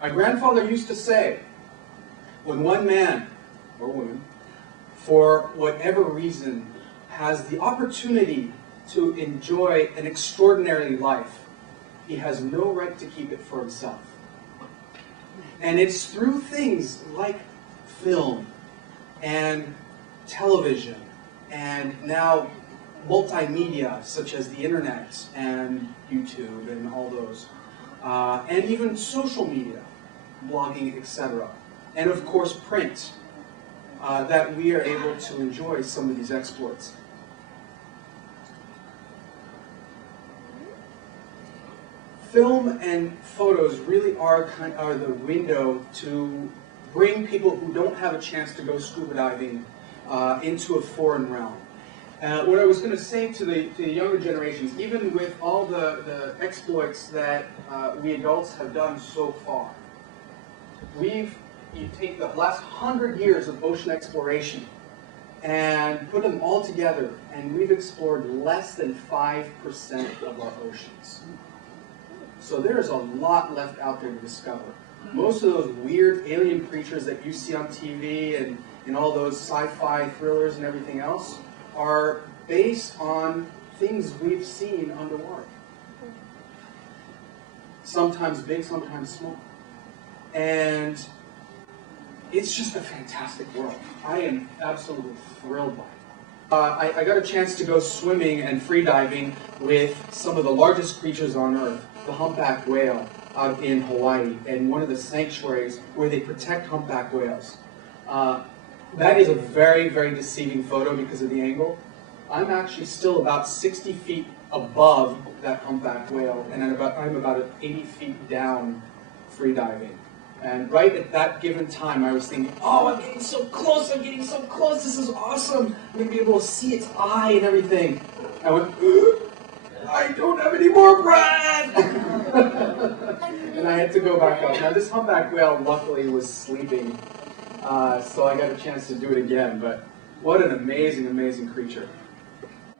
My grandfather used to say, when one man or woman, for whatever reason, has the opportunity to enjoy an extraordinary life, he has no right to keep it for himself. And it's through things like film and television and now multimedia such as the internet and YouTube and all those, and even social media, blogging, etc. And of course print, that we are able to enjoy some of these exploits. Film and photos really are the window to bring people who don't have a chance to go scuba diving into a foreign realm. What I was going to say to the younger generations, even with all the exploits that we adults have done so far, you take the last 100 years of ocean exploration and put them all together, and we've explored less than 5% of our oceans. So there's a lot left out there to discover. Most of those weird alien creatures that you see on TV and in all those sci-fi thrillers and everything else are based on things we've seen underwater. Sometimes big, sometimes small. And it's just a fantastic world. I am absolutely thrilled by it. I got a chance to go swimming and free diving with some of the largest creatures on Earth, the humpback whale out in Hawaii, and one of the sanctuaries where they protect humpback whales. That is a very, very deceiving photo because of the angle. I'm actually still about 60 feet above that humpback whale, and I'm about 80 feet down free diving. And right at that given time, I was thinking, oh, I'm getting so close, this is awesome. I'm going to be able to see its eye and everything. I went, I don't have any more breath! And I had to go back up. Now, this humpback whale, luckily, was sleeping, so I got a chance to do it again, but what an amazing, amazing creature.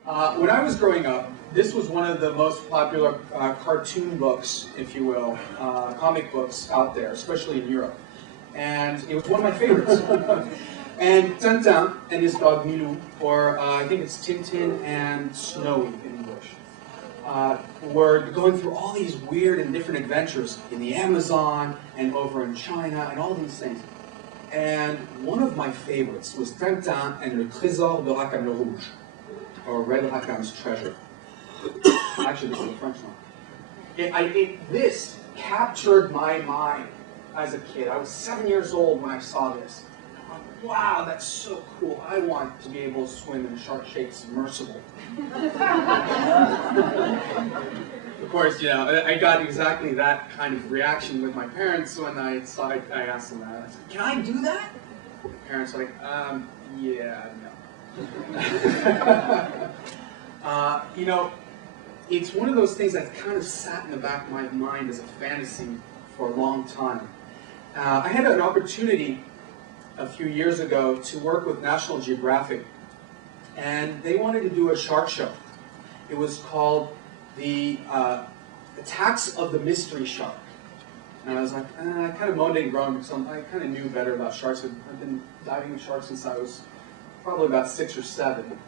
When I was growing up, this was one of the most popular cartoon books, if you will, comic books out there, especially in Europe. And it was one of my favorites. And Tintin and his dog Milou, or I think it's Tintin and Snowy in English, were going through all these weird and different adventures in the Amazon and over in China and all these things. And one of my favorites was Tintin and le Trésor de Rackham le Rouge, or Red Rackham's Treasure. Actually, this is the French one. This captured my mind as a kid. I was 7 years old when I saw this. I thought, wow, that's so cool. I want to be able to swim in a shark-shaped submersible. Of course, you know, I got exactly that kind of reaction with my parents when I saw it. I asked them that. I said, can I do that? The parents were like, yeah, no. You know, it's one of those things that kind of sat in the back of my mind as a fantasy for a long time. I had an opportunity a few years ago to work with National Geographic, and they wanted to do a shark show. It was called the Attacks of the Mystery Shark. And I was like, I kind of moaned and groaned because I kind of knew better about sharks. I've been diving with sharks since I was probably about 6 or 7.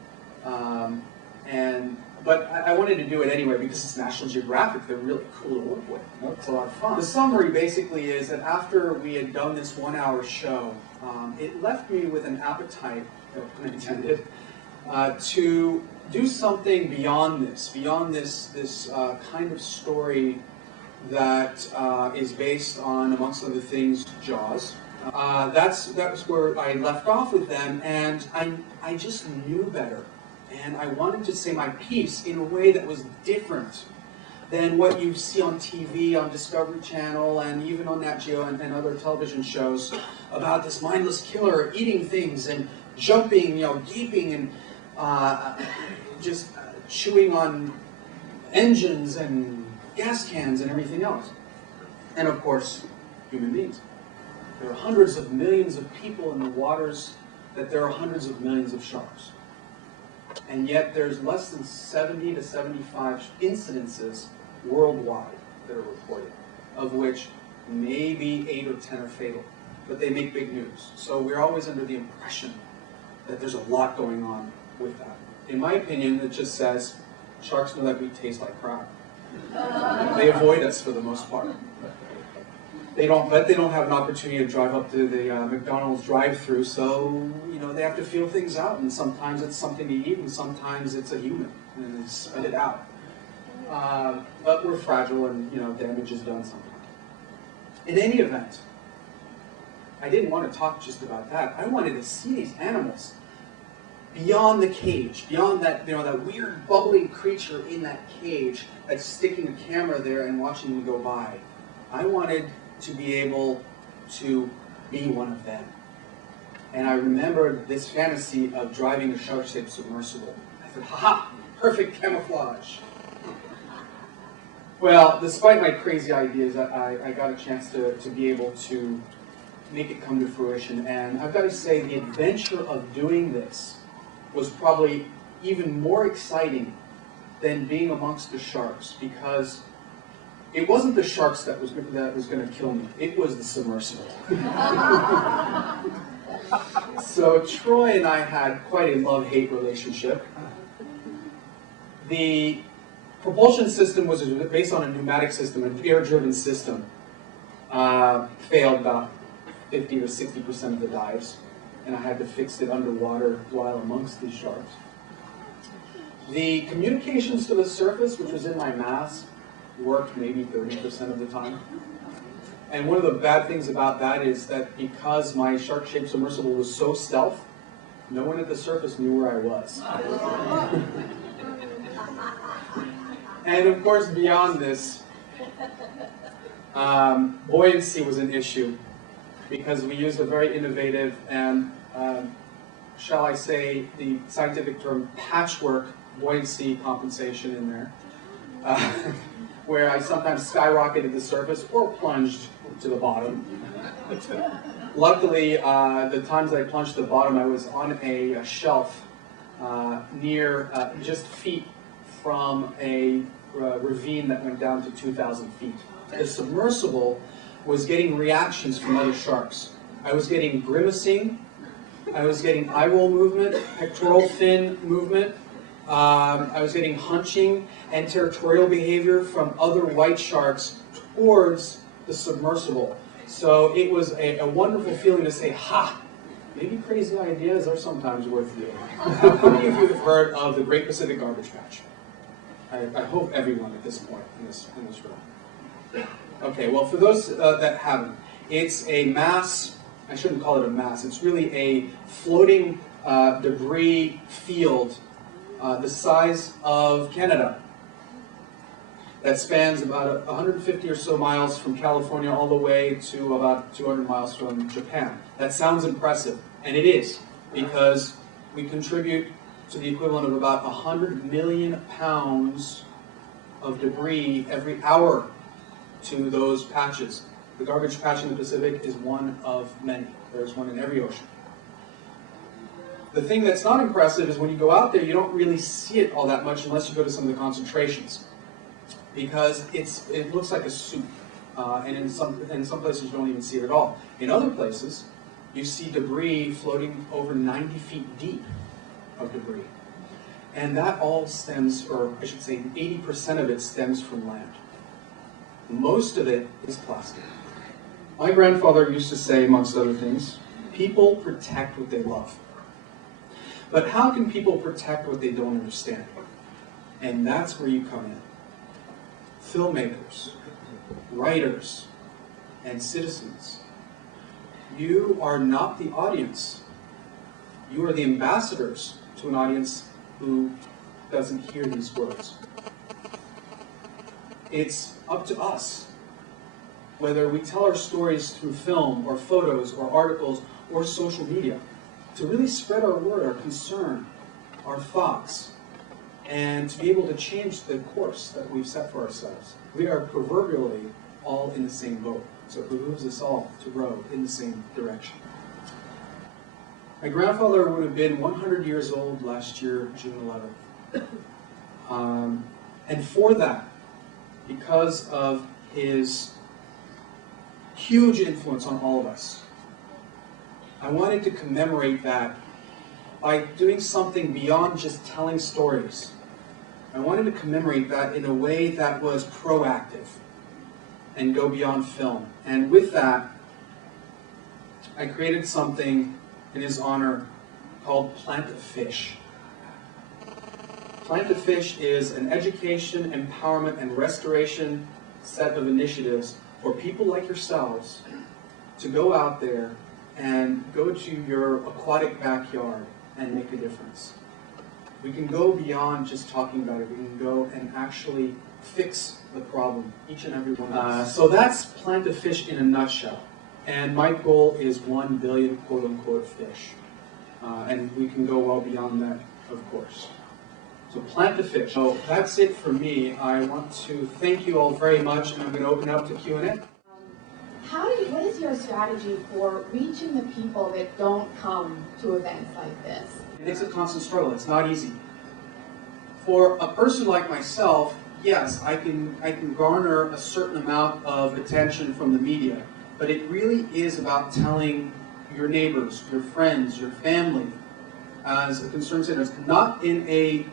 But I wanted to do it anyway because it's National Geographic. They're really cool to work with. It's a lot of fun. The summary basically is that after we had done this 1-hour show, it left me with an appetite, no pun intended, to do something beyond this kind of story that is based on, amongst other things, Jaws. That's where I left off with them, and I just knew better. And I wanted to say my piece in a way that was different than what you see on TV, on Discovery Channel, and even on Nat Geo and other television shows about this mindless killer eating things and jumping, you know, gaping and just chewing on engines and gas cans and everything else. And of course, human beings. There are hundreds of millions of people in the waters that there are hundreds of millions of sharks. And yet there's less than 70 to 75 incidences worldwide that are reported, of which maybe 8 or 10 are fatal, but they make big news. So we're always under the impression that there's a lot going on with that. In my opinion, it just says, sharks know that we taste like crap. They avoid us for the most part. They don't have an opportunity to drive up to the McDonald's drive-through, so they have to feel things out, and sometimes it's something to eat, and sometimes it's a human, and they spit it out. But we're fragile, and damage is done sometimes. In any event, I didn't want to talk just about that. I wanted to see these animals beyond the cage, beyond that that weird bubbling creature in that cage that's sticking a camera there and watching them go by. I wanted to be able to be one of them. And I remembered this fantasy of driving a shark-shaped submersible. I thought, haha, perfect camouflage. Well, despite my crazy ideas, I got a chance to be able to make it come to fruition. And I've got to say, the adventure of doing this was probably even more exciting than being amongst the sharks, because it wasn't the sharks that was going to kill me. It was the submersible. So Troy and I had quite a love-hate relationship. The propulsion system was based on a pneumatic system, an air-driven system. Failed about 50 or 60% of the dives, and I had to fix it underwater while amongst these sharks. The communications to the surface, which was in my mask, worked maybe 30% of the time. And one of the bad things about that is that because my shark-shaped submersible was so stealth, no one at the surface knew where I was. And of course, beyond this, buoyancy was an issue, because we used a very innovative and, shall I say, the scientific term patchwork buoyancy compensation in there, where I sometimes skyrocketed to the surface or plunged to the bottom. Luckily, the times I plunged to the bottom, I was on a shelf near just feet from a ravine that went down to 2,000 feet. The submersible was getting reactions from other sharks. I was getting grimacing, I was getting eye roll movement, pectoral fin movement, I was getting hunching and territorial behavior from other white sharks towards the submersible. So it was a wonderful feeling to say, ha, maybe crazy ideas are sometimes worth doing. How many of you have heard of the Great Pacific Garbage Patch? I hope everyone at this point in this room. Okay, well, for those that haven't, it's a mass, I shouldn't call it a mass, it's really a floating debris field the size of Canada that spans about 150 or so miles from California all the way to about 200 miles from Japan. That sounds impressive, and it is, because we contribute to the equivalent of about 100 million pounds of debris every hour to those patches. The garbage patch in the Pacific is one of many. There's one in every ocean. The thing that's not impressive is when you go out there, you don't really see it all that much unless you go to some of the concentrations, because it looks like a soup, and in some places you don't even see it at all. In other places, you see debris floating over 90 feet deep of debris. And that all stems, or I should say 80% of it stems from land. Most of it is plastic. My grandfather used to say, amongst other things, people protect what they love. But how can people protect what they don't understand? And that's where you come in. Filmmakers, writers, and citizens. You are not the audience. You are the ambassadors to an audience who doesn't hear these words. It's up to us, whether we tell our stories through film or photos or articles or social media, to really spread our word, our concern, our thoughts, and to be able to change the course that we've set for ourselves. We are proverbially all in the same boat, so it behooves us all to row in the same direction. My grandfather would have been 100 years old last year, June 11th. And for that, because of his huge influence on all of us. I wanted to commemorate that by doing something beyond just telling stories. I wanted to commemorate that in a way that was proactive and go beyond film. And with that, I created something in his honor called Plant a Fish. Plant a Fish is an education, empowerment, and restoration set of initiatives for people like yourselves to go out there and go to your aquatic backyard and make a difference. We can go beyond just talking about it. We can go and actually fix the problem, each and every one of us. So that's Plant a Fish in a nutshell. And my goal is 1 billion quote-unquote fish. And we can go well beyond that, of course. So Plant a Fish. So that's it for me. I want to thank you all very much, and I'm going to open up to Q&A. What is your strategy for reaching the people that don't come to events like this? It's a constant struggle. It's not easy. For a person like myself, yes, I can garner a certain amount of attention from the media, but it really is about telling your neighbors, your friends, your family, as a concerned citizen, not in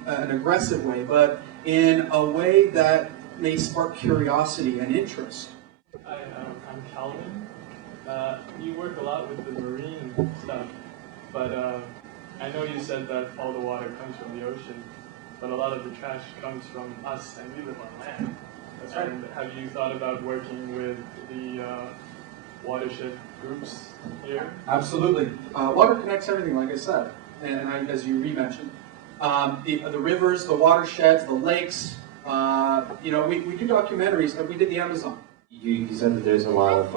an aggressive way, but in a way that may spark curiosity and interest. Hi, I'm Calvin. You work a lot with the marine stuff, but I know you said that all the water comes from the ocean, but a lot of the trash comes from us, and we live on land. That's right. And have you thought about working with the watershed groups here? Absolutely. Water connects everything, like I said, and as you re-mentioned. The rivers, the watersheds, the lakes, we do documentaries, but we did the Amazon. You said that there's a lot of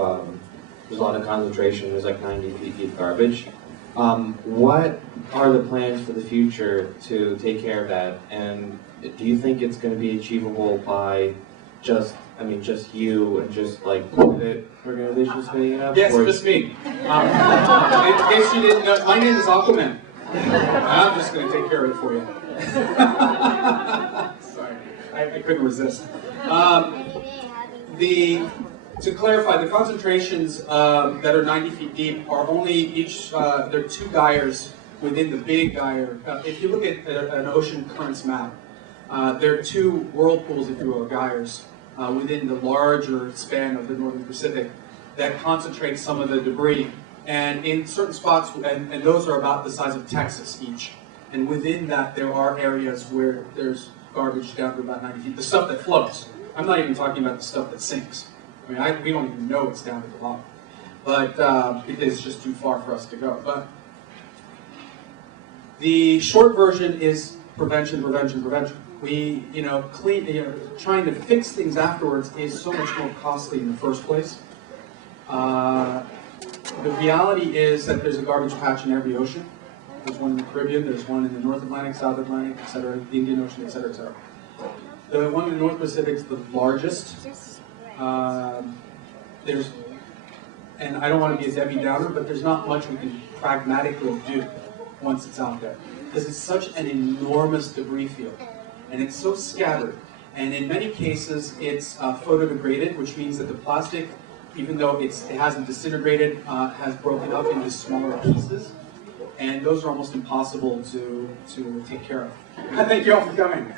concentration. There's like 90 feet deep garbage. What are the plans for the future to take care of that? And do you think it's going to be achievable by just you and just like the organization spinning it up? Yes, just me. In case you didn't know, my name is Aquaman. I'm just going to take care of it for you. Sorry, I couldn't resist. To clarify, the concentrations that are 90 feet deep are only there are 2 gyres within the big gyre. If you look at an ocean currents map, there are 2 whirlpools, if you will, gyres, within the larger span of the Northern Pacific that concentrate some of the debris. And in certain spots, and those are about the size of Texas each. And within that, there are areas where there's garbage down to about 90 feet. The stuff that floats. I'm not even talking about the stuff that sinks. I mean, we don't even know it's down at the bottom, but because it's just too far for us to go. But the short version is prevention, prevention, prevention. We, trying to fix things afterwards is so much more costly in the first place. The reality is that there's a garbage patch in every ocean. There's one in the Caribbean, there's one in the North Atlantic, South Atlantic, etc., the Indian Ocean, etc., etc. The one in the North Pacific is the largest. And I don't want to be a Debbie Downer, but there's not much we can pragmatically do once it's out there. Because it's such an enormous debris field. And it's so scattered. And in many cases, it's photodegraded, which means that the plastic, even though it hasn't disintegrated, has broken up into smaller pieces. And those are almost impossible to take care of. Thank you all for coming.